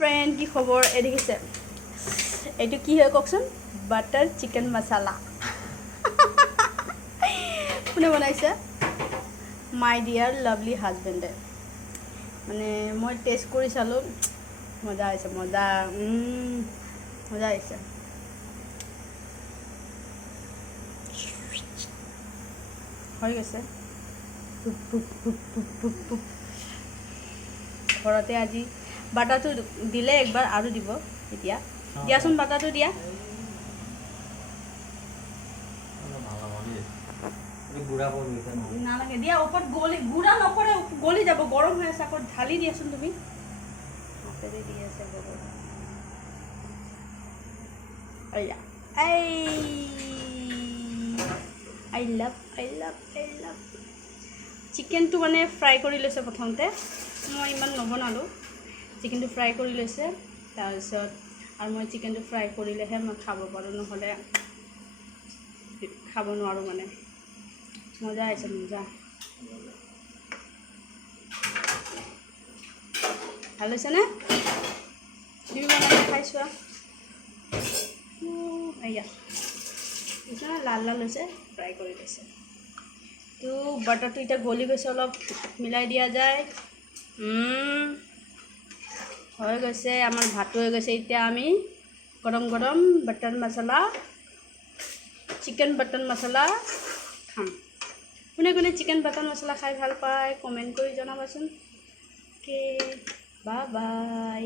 Friend, কি খবৰ? এই দেখিছে এইটো কি হয় কওকচোন? Butter chicken masala. কোনে বনাইছে? মাই ডিয়াৰ লাভলি হাজবেণ্ডে। মানে মই টেষ্ট কৰি চালোঁ, মজা হৈছে, মজা মজা হৈছে। হৈ গৈছে। ঘৰতে আজি বাটাৰটো দিলে একবাৰ আৰু দিব এতিয়া। দিয়াচোন বাটাৰটো দিয়া। নালাগে দিয়া, ওপৰত গুড়া নকৰে, গলি যাব, গৰম হৈ আছে। আকৌ ঢালি দিয়াচোন তুমি। হাতেৰে দি আছে গৰম। আই লাভ চিকেনটো মানে ফ্ৰাই কৰি লৈছে প্ৰথমতে। মই ইমান নবনালোঁ, চিকেনটো ফ্ৰাই কৰি লৈছে। তাৰপিছত আৰু মই চিকেনটো ফ্ৰাই কৰিলেহে মই খাব পাৰোঁ, নহ'লে খাব নোৱাৰোঁ মানে। মজা হৈছে, মজা। ভাল হৈছেনে? তুমি বনালে খাই চোৱা। লাল লাল হৈছে, ফ্ৰাই কৰি লৈছে। তো বাটাৰটো এতিয়া গলি গৈছে, অলপ মিলাই দিয়া যায়। হৈ গৈছে, আমাৰ ভাতটো হৈ গৈছে। এতিয়া আমি গৰম গৰম বাটাৰ মছলা, চিকেন বাটাৰ মছলা খাম। কোনে কোনে চিকেন বাটাৰ মছলা খাই ভাল পায় কমেণ্ট কৰি জনাবাচোন। Okay, bye bye.